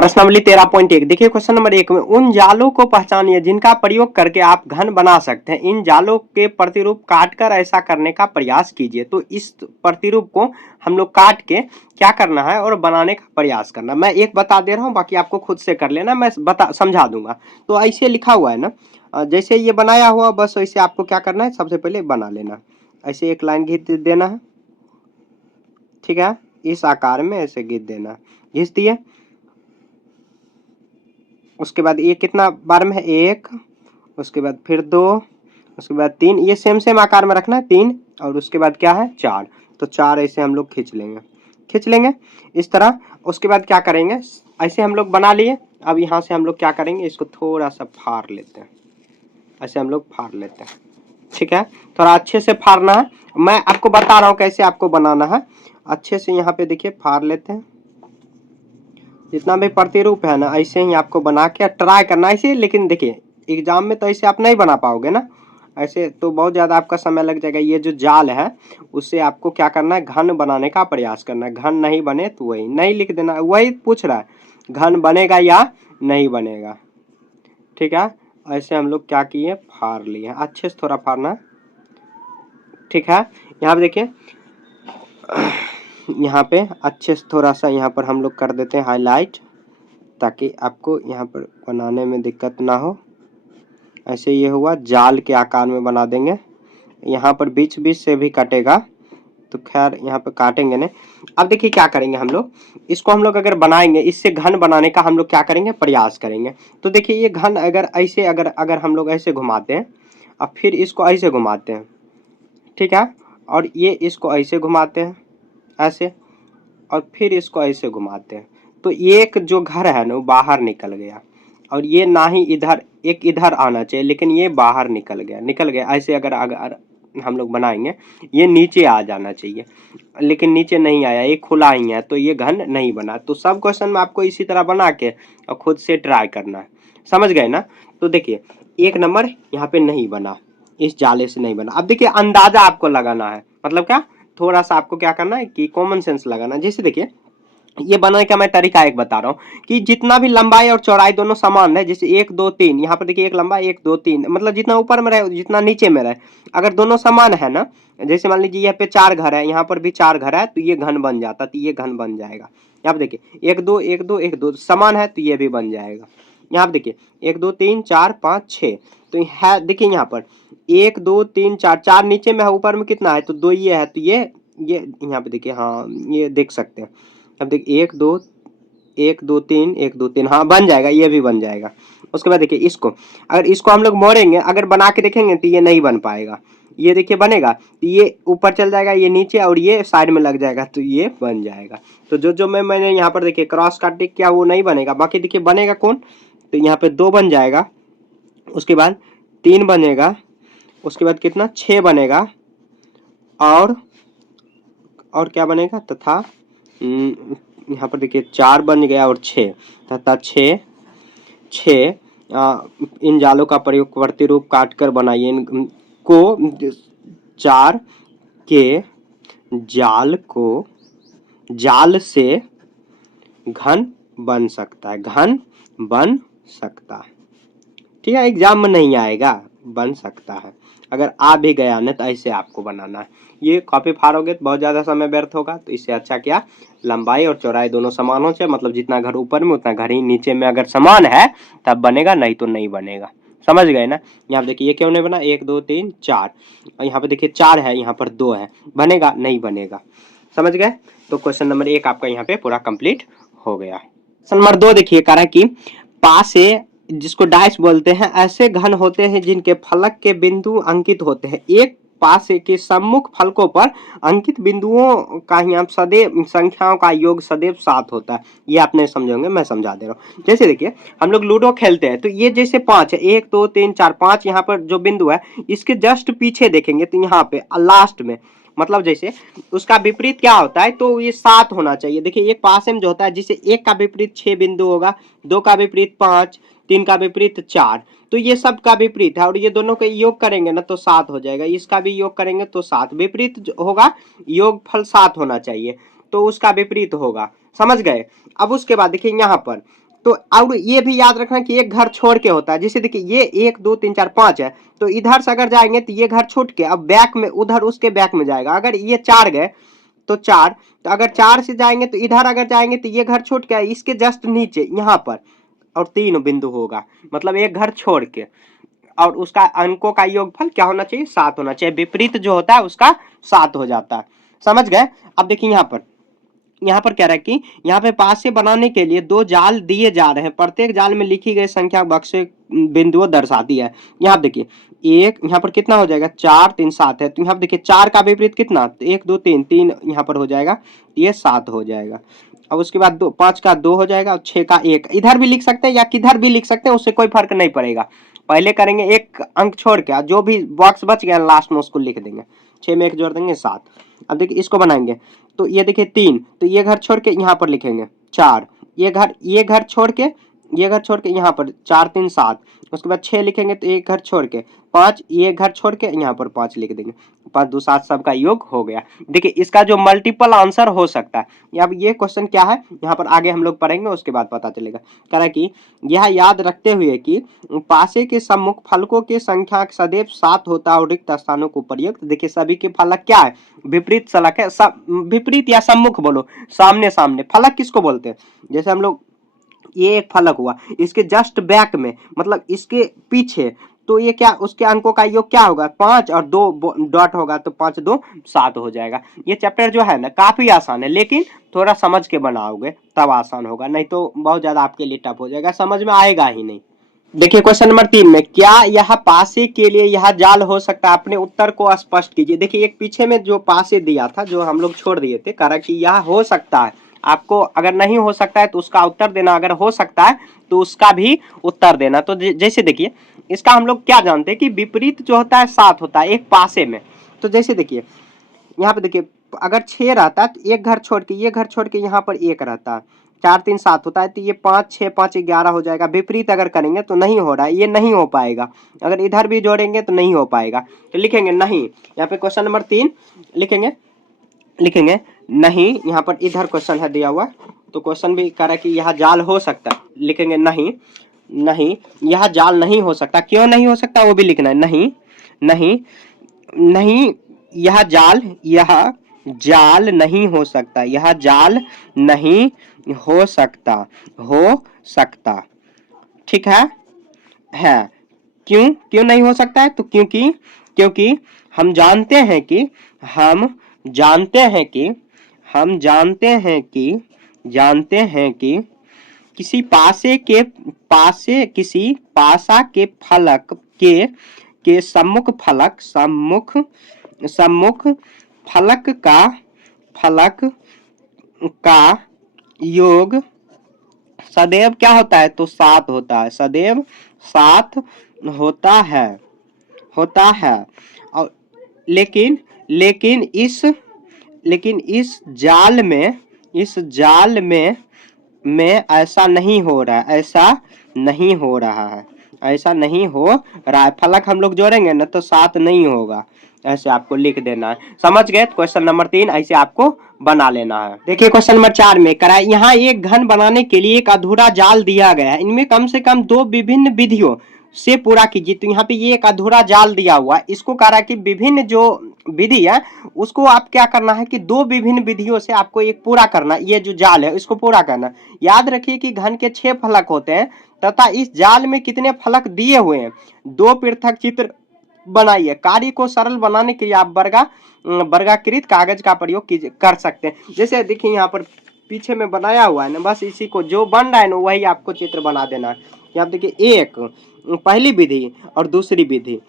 प्रश्नावली 13.1 देखिए question number 1 में उन जालों को पहचानिए जिनका प्रयोग करके आप घन बना सकते हैं। इन जालों के प्रतिरूप काटकर ऐसा करने का प्रयास कीजिए। तो इस प्रतिरूप को हम लोग काट के क्या करना है और बनाने का प्रयास करना। मैं एक बता दे रहा हूँ, बाकी आपको खुद से कर लेना, मैं समझा दूंगा। तो ऐसे लिखा हुआ है ना, जैसे ये बनाया हुआ बस वैसे आपको क्या करना है, सबसे पहले बना लेना। ऐसे एक लाइन घिस देना है, ठीक है, इस आकार में ऐसे घिस देना, घिस दिए। उसके बाद ये कितना बार में है, 1, उसके बाद फिर 2, उसके बाद 3, ये सेम आकार में रखना है 3, और उसके बाद क्या है 4। तो 4 ऐसे हम लोग खींच लेंगे इस तरह। उसके बाद क्या करेंगे, ऐसे हम लोग बना लिए। अब यहाँ से हम लोग क्या करेंगे, इसको थोड़ा सा फाड़ लेते हैं, ऐसे हम लोग फाड़ लेते हैं, ठीक है। थोड़ा अच्छे से फाड़ना है, मैं आपको बता रहा हूँ कैसे आपको बनाना है। अच्छे से यहाँ पे देखिए फाड़ लेते हैं, जितना भी प्रतिरूप है ना ऐसे ही आपको बना के ट्राई करना ऐसे। लेकिन देखिए एग्जाम में तो ऐसे आप नहीं बना पाओगे ना, ऐसे तो बहुत ज़्यादा आपका समय लग जाएगा। ये जो जाल है उससे आपको क्या करना है, घन बनाने का प्रयास करना है। घन नहीं बने तो वही नहीं लिख देना, वही पूछ रहा है घन बनेगा या नहीं बनेगा, ठीक है। ऐसे हम लोग क्या किए, फाड़ लिए, अच्छे से थोड़ा फाड़ना, ठीक है। यहाँ पे देखिए, यहाँ पे अच्छे से थोड़ा सा यहाँ पर हम लोग कर देते हैं हाईलाइट, ताकि आपको यहाँ पर बनाने में दिक्कत ना हो। ऐसे ये हुआ, जाल के आकार में बना देंगे। यहाँ पर बीच बीच से भी कटेगा, तो खैर यहाँ पे काटेंगे नहीं। अब देखिए क्या करेंगे हम लोग, इसको हम लोग अगर बनाएंगे, इससे घन बनाने का हम लोग क्या करेंगे, प्रयास करेंगे। तो देखिए ये घन अगर ऐसे अगर हम लोग ऐसे घुमाते हैं, अब फिर इसको ऐसे घुमाते हैं, ठीक है, और ये इसको ऐसे घुमाते हैं ऐसे, और फिर इसको ऐसे घुमाते हैं, तो एक जो घर है ना वो बाहर निकल गया। और ये ना ही इधर, एक इधर आना चाहिए, लेकिन ये बाहर निकल गया ऐसे। अगर हम लोग बनाएंगे, ये नीचे आ जाना चाहिए, लेकिन नीचे नहीं आया, ये खुला ही है, तो ये घन नहीं बना। तो सब क्वेश्चन में आपको इसी तरह बना के और खुद से ट्राई करना है, समझ गए ना। तो देखिए 1 नंबर यहाँ पे नहीं बना, इस जाले से नहीं बना। अब देखिए अंदाजा आपको लगाना है, मतलब क्या, थोड़ा सा आपको क्या करना है कि कॉमन सेंस लगाना है। जैसे देखिए ये बनाने का मैं तरीका एक बता रहा हूँ कि जितना भी लंबाई और चौड़ाई दोनों समान है, जैसे 1 2 3, यहाँ पर देखिए एक लंबा 1 2 3, मतलब जितना ऊपर में रहे जितना नीचे में रहे, अगर दोनों समान है ना, जैसे मान लीजिए यहाँ पे 4 घर है, यहाँ पर भी 4 घर है, तो ये घन बन जाता, तो ये घन बन जाएगा। यहाँ पे देखिए 1 2 1 2 1 2 समान है, तो ये भी बन जाएगा। यहाँ पे देखिए 1 2 3 4 5 6, तो है देखिए यहाँ पर 1 2 3 4, 4 नीचे में है, ऊपर में कितना है, तो 2 ये है, तो ये यहाँ पे देखिए, हाँ ये देख सकते हैं। अब देखिए 1 2 1 2 3 1 2 3, हाँ बन जाएगा, ये भी बन जाएगा। उसके बाद देखिए इसको, अगर इसको हम लोग मोड़ेंगे, अगर बना के देखेंगे तो ये नहीं बन पाएगा। ये देखिए बनेगा, तो ये ऊपर चल जाएगा, ये नीचे, और ये साइड में लग जाएगा, तो ये बन जाएगा। तो जो मैंने यहाँ पर देखिए क्रॉस का टिक किया वो नहीं बनेगा, बाकी देखिए बनेगा कौन, तो यहाँ पे 2 बन जाएगा, उसके बाद 3 बनेगा, उसके बाद कितना 6 बनेगा, और क्या बनेगा, तथा यहाँ पर देखिए 4 बन गया और 6, तथा 6 इन जालों का प्रयोग प्रतिरूप काट कर बनाइए। इनको 4 के जाल से घन बन सकता है, ठीक है। एग्जाम में नहीं आएगा, बन सकता है। अगर आ भी गया ना तो ऐसे आपको बनाना है। ये कॉपी फाड़ोगे तो बहुत ज़्यादा समय व्यर्थ होगा, तो इससे अच्छा क्या, लंबाई और चौड़ाई दोनों समान हो चाहिए, मतलब जितना घर ऊपर में उतना घर ही नीचे में अगर समान है तब बनेगा, नहीं तो नहीं बनेगा। समझ गए ना। यहाँ पे देखिए ये क्यों नहीं बना, 1 2 3 4, और यहाँ पे देखिए 4 है, यहाँ पर 2 है, बनेगा नहीं बनेगा, समझ गए। तो क्वेश्चन नंबर 1 आपका यहाँ पे पूरा कंप्लीट हो गया। क्वेश्चन नंबर 2 देखिए, कह रहा है कि पास से, जिसको डाइस बोलते हैं, ऐसे घन होते हैं जिनके फलक के बिंदु अंकित होते हैं। एक पास के सम्मुख फलकों पर अंकित बिंदुओं का ही आप सदैव संख्याओं का योग सदैव 7 होता है। ये आप नहीं समझोगे, मैं समझा दे रहा हूँ। जैसे देखिए हम लोग लूडो खेलते हैं, तो ये जैसे 5 है, 1 2 3 4 5, यहाँ पर जो बिंदु है इसके जस्ट पीछे देखेंगे तो यहाँ पे लास्ट में, मतलब जैसे उसका विपरीत क्या होता है, तो ये 7 होना चाहिए। देखिए एक पास में जो होता है, जिसे 1 का विपरीत 6 बिंदु होगा, 2 का विपरीत 5, 3 का विपरीत 4, तो ये सब का विपरीत है, और ये दोनों का योग करेंगे ना तो 7 हो जाएगा। इसका भी योग करेंगे तो 7, विपरीत होगा, योग फल 7 होना चाहिए, तो उसका विपरीत होगा। समझ गए। अब उसके बाद देखिए यहाँ पर तो और ये भी याद रखना कि एक घर छोड़ के होता है। जैसे देखिए ये 1 2 3 4 5 है, तो इधर से अगर जाएंगे तो ये घर छूट के अब बैक में उधर उसके बैक में जाएगा। अगर ये 4 गए तो 4, तो अगर 4 से जाएंगे तो इधर अगर जाएंगे तो ये घर छूट के इसके जस्ट नीचे यहाँ पर और 3 बिंदु होगा, मतलब एक घर छोड़ के। और उसका अंकों का योगफल क्या होना चाहिए? 7 होना चाहिए। विपरीत जो होता है उसका 7 हो जाता है। समझ गए? अब देखिए यहाँ पर क्या रहा है कि यहाँ पे पासे बनाने के लिए 2 जाल दिए जा रहे हैं। प्रत्येक जाल में लिखी गई संख्या बक्से बिंदुओं दर्शाती है। यहाँ देखिए एक यहाँ पर कितना हो जाएगा? 4 3 7 है, तो यहाँ पर देखिए 4 का विपरीत कितना? तो 1 2 3 3 यहाँ पर हो जाएगा, ये 7 हो जाएगा। अब उसके बाद 5 का 2 हो जाएगा और 6 का 1। इधर भी लिख सकते हैं या किधर भी लिख सकते हैं, उससे कोई फर्क नहीं पड़ेगा। पहले करेंगे एक अंक छोड़ के, जो भी बॉक्स बच गया लास्ट में उसको लिख देंगे। 6 में 1 जोड़ देंगे 7। अब देखिए इसको बनाएंगे, तो ये देखिए 3, तो ये घर छोड़ के यहाँ पर लिखेंगे 4। ये घर छोड़ के यहाँ पर 4 3 7। उसके बाद 6 लिखेंगे तो एक घर छोड़ के 5, ये घर छोड़ के यहाँ पर 5 लिख देंगे। 5 2 7 सबका योग हो गया। देखिए इसका जो मल्टीपल आंसर हो सकता है। अब ये क्वेश्चन क्या है यहाँ पर आगे हम लोग पढ़ेंगे, उसके बाद पता चलेगा। कह रहा है कि यह याद रखते हुए कि पासे के सम्मुख फलकों की संख्या सदैव 7 होता है और रिक्त स्थानों को प्रयुक्त। देखिए सभी के फलक क्या है? विपरीत फलक है। विपरीत या सम्मुख बोलो, सामने सामने। फलक किसको बोलते हैं? जैसे हम लोग ये एक फलक हुआ, इसके जस्ट बैक में मतलब इसके पीछे, तो ये क्या उसके अंकों का योग क्या होगा? 5 और 2 डॉट होगा, तो 5 2 7 हो जाएगा। ये चैप्टर जो है ना काफी आसान है, लेकिन थोड़ा समझ के बनाओगे तब आसान होगा, नहीं तो बहुत ज्यादा आपके लिए टफ हो जाएगा, समझ में आएगा ही नहीं। देखिए क्वेश्चन नंबर 3 में, क्या यह पासे के लिए यह जाल हो सकता है? अपने उत्तर को स्पष्ट कीजिए। देखिए एक पीछे में जो पासे दिया था, जो हम लोग छोड़ दिए थे, कहा कि यह हो सकता है। आपको अगर नहीं हो सकता है तो उसका उत्तर देना, अगर हो सकता है तो उसका भी उत्तर देना। तो जैसे देखिए इसका हम लोग क्या जानते हैं कि विपरीत जो होता है 7 होता है एक पासे में। तो जैसे देखिए यहाँ पे देखिए अगर 6 रहता है तो एक घर छोड़ के ये घर छोड़ के यहाँ पर 1 रहता है, 4 3 7 होता है, तो ये 5 6 5 11 हो जाएगा। विपरीत अगर करेंगे तो नहीं हो रहा है, ये नहीं हो पाएगा। अगर इधर भी जोड़ेंगे तो नहीं हो पाएगा, तो लिखेंगे नहीं। यहाँ पे क्वेश्चन नंबर 3 लिखेंगे नहीं। यहाँ पर इधर क्वेश्चन है दिया हुआ, तो क्वेश्चन भी कह रहा है कि यह जाल हो सकता है, लिखेंगे नहीं। यह जाल नहीं हो सकता। क्यों नहीं हो सकता वो भी लिखना है। नहीं यह जाल नहीं हो सकता। यह जाल नहीं हो सकता। ठीक है। क्यों नहीं हो सकता है? तो क्योंकि हम जानते हैं कि किसी पासा के फलक के सम्मुख फलक का योग सदैव क्या होता है? तो 7 होता है। सदैव 7 होता है। और लेकिन इस जाल में ऐसा नहीं हो रहा है। फलक हम लोग जोड़ेंगे ना तो 7 नहीं होगा, ऐसे आपको लिख देना है। समझ गए? क्वेश्चन नंबर 3 ऐसे आपको बना लेना है। देखिए क्वेश्चन नंबर 4 में कराए, यहाँ एक घन बनाने के लिए एक अधूरा जाल दिया गया है, इनमें कम से कम 2 विभिन्न विधियों से पूरा कीजिए। तो यहाँ पे ये एक अधूरा जाल दिया हुआ है, इसको कह रहा है कि विभिन्न जो विधि है उसको आप क्या करना है कि 2 विभिन्न विधियों से आपको एक पूरा करना। ये जो जाल है इसको पूरा करना। याद रखिए कि घन के 6 फलक होते हैं तथा इस जाल में कितने फलक दिए हुए हैं। 2 पृथक चित्र बनाइए। कार्य को सरल बनाने के लिए आप वर्गाकृत कागज का प्रयोग कर सकते हैं। जैसे देखिए यहाँ पर पीछे में बनाया हुआ है ना, बस इसी को जो बन रहा है ना वही आपको चित्र बना देना है। यहाँ देखिए एक पहली विधि और दूसरी विधि।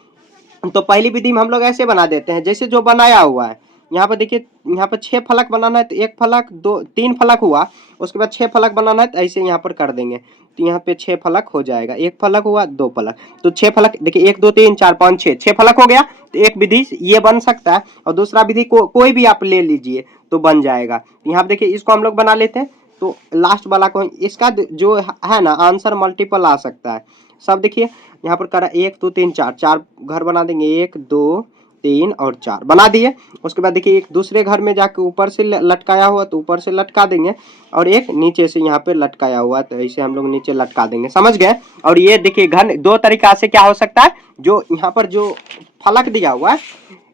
तो पहली विधि में हम लोग ऐसे बना देते हैं जैसे जो बनाया हुआ है। यहाँ पर देखिए यहाँ पर 6 फलक बनाना है तो 1 फलक 2 3 फलक हुआ, उसके बाद 6 फलक बनाना है तो ऐसे यहाँ पर कर देंगे, तो यहाँ पे 6 फलक हो जाएगा। 1 फलक हुआ 2 फलक, तो 6 फलक देखिए 1 2 3 4 5 6 फलक हो गया। तो एक विधि ये बन सकता है और दूसरा विधि कोई भी आप ले लीजिए तो बन जाएगा। यहाँ देखिए इसको हम लोग बना लेते हैं, तो लास्ट वाला को इसका जो है ना आंसर मल्टीपल आ सकता है। सब देखिए यहाँ पर करा 1 2 3 4 घर बना देंगे, 1 2 3 और 4 बना दिए। उसके बाद देखिए एक दूसरे घर में जाके ऊपर से लटकाया हुआ तो ऊपर से लटका देंगे, और एक नीचे से यहाँ पे लटकाया हुआ तो ऐसे हम लोग नीचे लटका देंगे, समझ गए। और ये देखिए घन दो तरीका से क्या हो सकता है, जो यहाँ पर जो फलक दिया हुआ है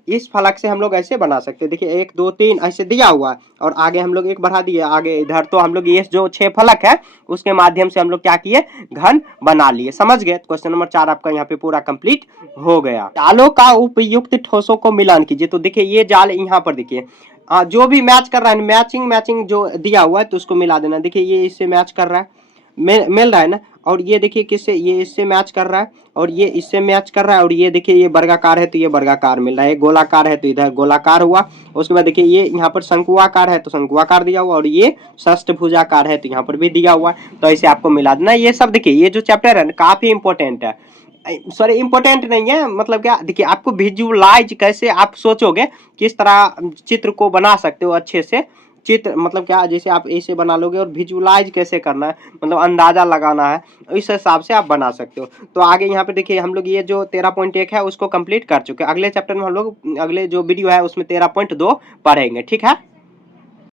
इस फलक से हम लोग ऐसे बना सकते हैं। देखिए 1 2 3 ऐसे दिया हुआ है, और आगे हम लोग एक बढ़ा दिए आगे इधर, तो हम लोग ये जो 6 फलक है उसके माध्यम से हम लोग क्या किए, घन बना लिए, समझ गए। क्वेश्चन नंबर 4 आपका यहाँ पे पूरा कंप्लीट हो गया। जालों का उपयुक्त ठोसों को मिलान कीजिए। तो देखिए ये जाल यहाँ पर देखिए जो भी मैच कर रहा है, मैचिंग जो दिया हुआ है तो उसको मिला देना। देखिए ये इससे मैच कर रहा है, मिल रहा है ना। और ये देखिए किससे, ये इससे मैच कर रहा है, और ये इससे मैच कर रहा है। और ये देखिए ये वर्गाकार है तो ये वर्गाकार मिल रहा है, गोलाकार है तो इधर गोलाकार हुआ। उसके बाद देखिए ये यहाँ पर शंकुआकार है तो शंकुआकार दिया हुआ, और ये षष्ठभुजाकार है तो यहाँ पर भी दिया हुआ। तो ऐसे आपको मिला देना। ये सब देखिए ये जो चैप्टर है काफी इंपॉर्टेंट है, सॉरी इंपॉर्टेंट नहीं है, मतलब क्या देखिए आपको विजुअलाइज कैसे आप सोचोगे किस तरह चित्र को बना सकते हो अच्छे से। चित्र मतलब क्या, जैसे आप ऐसे बना लोगे, और विजुअलाइज कैसे करना है, मतलब अंदाजा लगाना है, इस हिसाब से आप बना सकते हो। तो आगे यहाँ पे देखिए हम लोग ये जो 13.1 है उसको कंप्लीट कर चुके हैं। अगले चैप्टर में हम लोग अगले जो वीडियो है उसमें 13.2 पढ़ेंगे, ठीक है।